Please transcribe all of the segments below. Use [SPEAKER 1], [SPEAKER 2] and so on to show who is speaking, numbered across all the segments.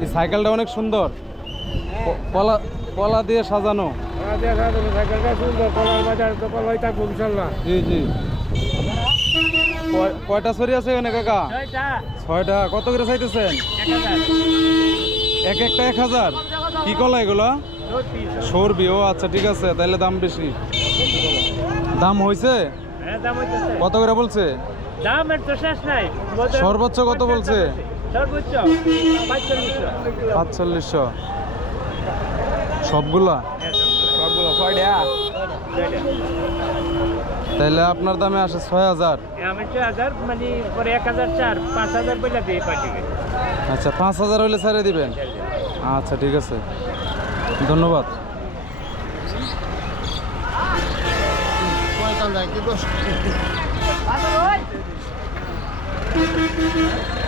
[SPEAKER 1] এই সাইকেলটা অনেক সুন্দর। কলা কলা দিয়ে সাজানো। জি জি। কয়- কয়টা ছড়ি আছে এখানে কাকা? ছয়টা। কত করে চাইতেছেন? এক একটা এক হাজার? কি কলা এগুলো? সরবি ও আচ্ছা ঠিক আছে তাহলে দাম বেশি। দাম হয়েছে কত করে বলছে?
[SPEAKER 2] দামের তো শেষ নাই।
[SPEAKER 1] সর্বোচ্চ কত বলছে?
[SPEAKER 2] পাঁচচল্লিশশো।
[SPEAKER 1] সবগুলা?
[SPEAKER 2] সবগুলো। ছয়টা।
[SPEAKER 1] তাহলে আপনার দামে আসে ছয় হাজার।
[SPEAKER 2] মানে
[SPEAKER 1] আচ্ছা পাঁচ হাজার হলে ছেড়ে দিবেন? আচ্ছা ঠিক আছে। ধন্যবাদ।
[SPEAKER 2] টাকা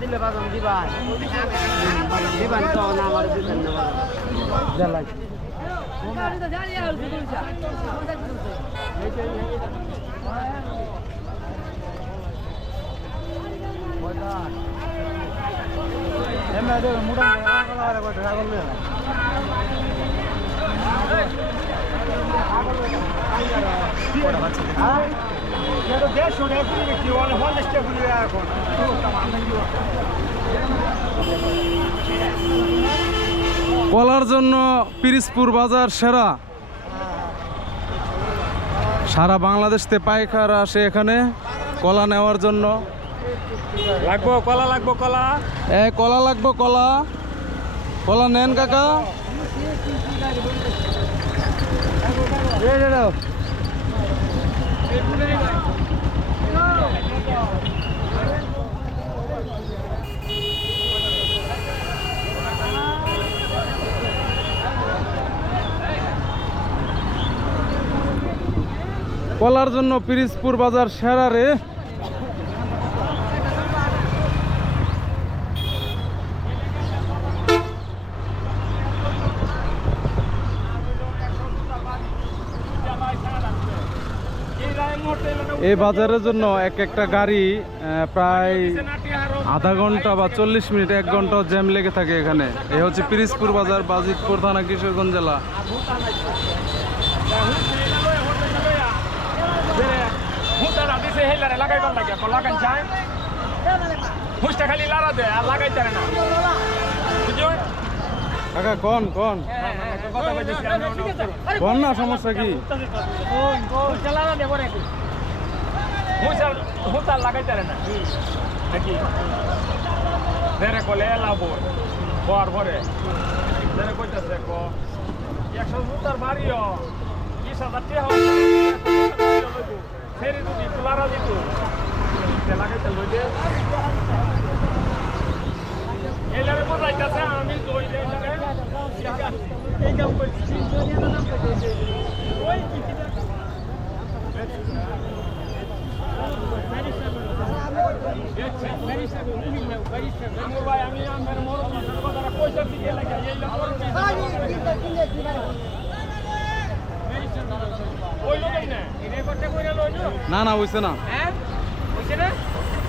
[SPEAKER 2] দিলে বাদাম দিবান দিবান তো না আমার দিবেন না জ্বালাই
[SPEAKER 1] কলার জন্য পিরিজপুর বাজার সেরা। সারা বাংলাদেশ থেকে পাইকার আসে এখানে কলা নেওয়ার জন্য।
[SPEAKER 2] লাগবো, কলা লাগবো, কলা?
[SPEAKER 1] এ, কলা লাগবে, কলা। কলা নেন, কাকা। কলার জন্য পিরিজপুর বাজার সেরা রে। এই বাজারের জন্য এক একটা গাড়ি প্রায় আধা ঘণ্টা বা চল্লিশ মিনিট, এক ঘণ্টা জ্যাম লেগে থাকে এখানে। এ হচ্ছে পিরিজপুর বাজার, বাজিতপুর থানা, কিশোরগঞ্জ জেলা।
[SPEAKER 2] খালি
[SPEAKER 1] কাকা, কন কন না সমস্যা কি?
[SPEAKER 2] লাগাইতে না নাকি ধরে কলে লাভ ক একশো লাগাইতে এলারে বোঝাইতেছে আমি তো ওই এই কাম করছি ওই কি আমি আমার মরণ কথাটা পয়সা দিকে লাগে এই ওই লোকই না রেকর্ডটা কইরা লইলো
[SPEAKER 1] না না হইছে না
[SPEAKER 2] হ্যাঁ হইছে না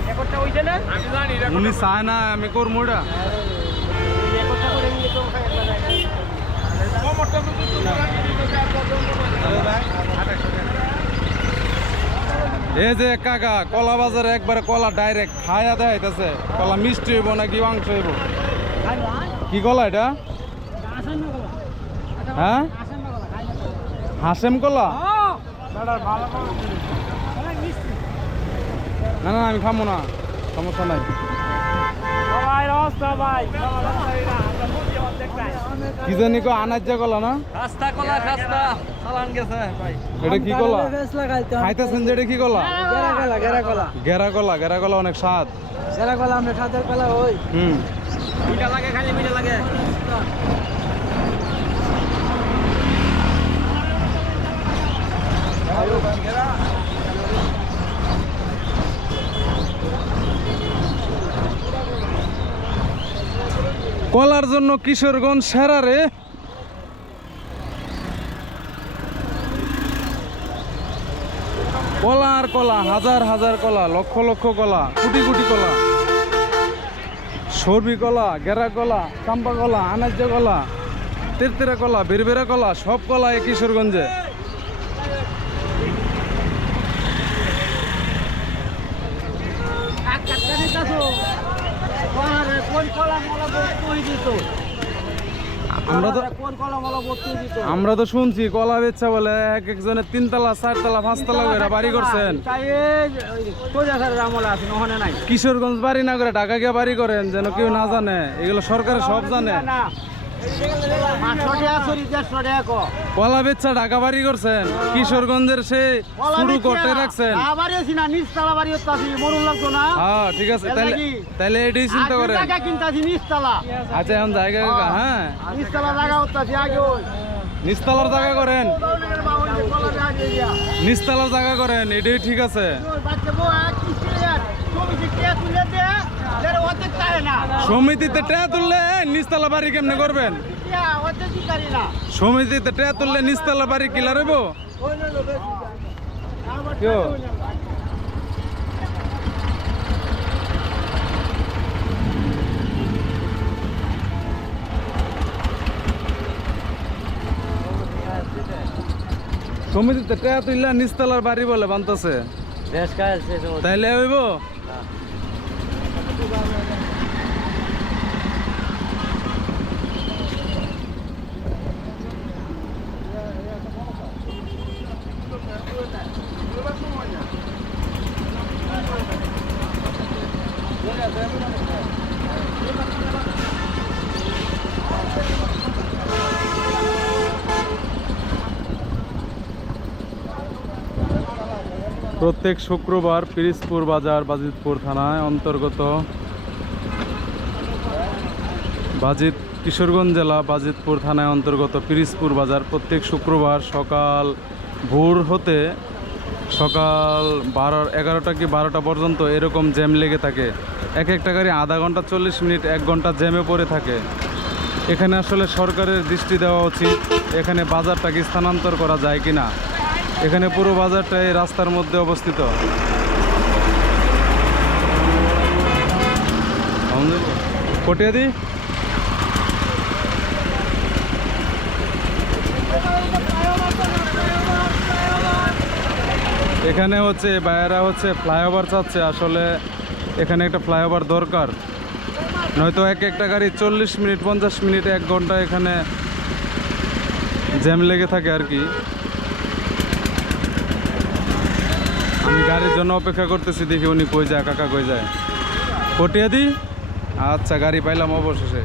[SPEAKER 2] রেকর্ডটা হইছে না আমি জানি
[SPEAKER 1] উনি চায় না আমি করব এটা এই যে কাকা, কলা বাজারে একবারে কলা ডাইরেক্ট খায়া দেখাইতেছে কলা মিষ্টি হইব না কি মাংস হইব? কি কলা এটা? হ্যাঁ? হাসেম কলা? না না, আমি খামো না, সমস্যা নাই।
[SPEAKER 2] সবাই
[SPEAKER 1] কি জানি কো আনাজ কলা না?
[SPEAKER 2] রাস্তা কলা রাস্তা চালান গেছে ভাই।
[SPEAKER 1] এটা কি কলা? খাইতেছেন যে এটা কি কলা?
[SPEAKER 3] গেরা কলা গেরা কলা।
[SPEAKER 1] গেরা কলা গেরা কলা অনেক স্বাদ।
[SPEAKER 3] গেরা কলা আমরা সাদের কলা ওই।
[SPEAKER 1] হুম।
[SPEAKER 2] মিঠা লাগে খালি মিঠা লাগে।
[SPEAKER 1] কলার জন্য কিশোরগঞ্জ সেরা রে আর কলা, হাজার হাজার কলা, লক্ষ লক্ষ কলা, কুটি কুটি কলা। সর্বি কলা, গেরা কলা, কাম্পা কলা, আনাজ্য কলা, তেরতেরা কলা, বেরবেরা কলা, সব কলা এই কিশোরগঞ্জে। আমরা তো শুনছি, কলা বেচা বলে এক একজনের তিনতলা, চারতলা, পাঁচতলা করে বাড়ি করছেন। কিশোরগঞ্জ বাড়ি না করে ঢাকা গিয়ে বাড়ি করেন, যেন কেউ না জানে। এগুলো সরকার সব জানে। কলা বেচা ঢাকা বাড়ি করছেন? কিশোরগঞ্জের সে শুরু করতে রাখছেন। হ্যাঁ ঠিক আছে তাহলে? তাহলে এটাই চিন্তা করেন। আচ্ছা এখন জায়গা হ্যাঁ।
[SPEAKER 2] জায়গা ওই।
[SPEAKER 1] নিচতলার জায়গা করেন। নিচতলার জায়গা করেন এটাই ঠিক আছে। সমিতিতে ট্যা তুললে নিচতলা বাড়ি কেমনে করবেন। সমিতিতে ট্যা তুললে নিচতলা বাড়ি কিলা রইব। সমিতিতে ট্যা তুললে নিচতলার বাড়ি বলে বানতেছে। তাইলে হইব প্রত্যেক শুক্রবার পিরিজপুর বাজার বাজিতপুর থানায় অন্তর্গত বাজিত কিশোরগঞ্জ জেলা বাজিতপুর থানায় অন্তর্গত পিরিজপুর বাজার। প্রত্যেক শুক্রবার সকাল ভোর হতে সকাল বারো এগারোটা কি বারোটা পর্যন্ত এরকম জ্যাম লেগে থাকে। এক একটা গাড়ি আধা ঘণ্টা চল্লিশ মিনিট, এক ঘণ্টা জ্যামে পড়ে থাকে। এখানে আসলে সরকারের দৃষ্টি দেওয়া উচিত, এখানে বাজারটাকে স্থানান্তর করা যায় কি না এখানে পুরো বাজারটা এই রাস্তার মধ্যে অবস্থিত। কটিয়াদি? এখানে হচ্ছে বাইরা হচ্ছে ফ্লাইওভার চাচ্ছে, আসলে এখানে একটা ফ্লাইওভার দরকার। নয়তো এক একটা গাড়ি চল্লিশ মিনিট, পঞ্চাশ মিনিট, এক ঘণ্টা এখানে জ্যাম লেগে থাকে আর কি। আমি গাড়ির জন্য অপেক্ষা করতেছি, দেখি উনি কই যায়, কাকা কই যায়। পটিয়া দি? আচ্ছা গাড়ি পাইলাম অবশেষে।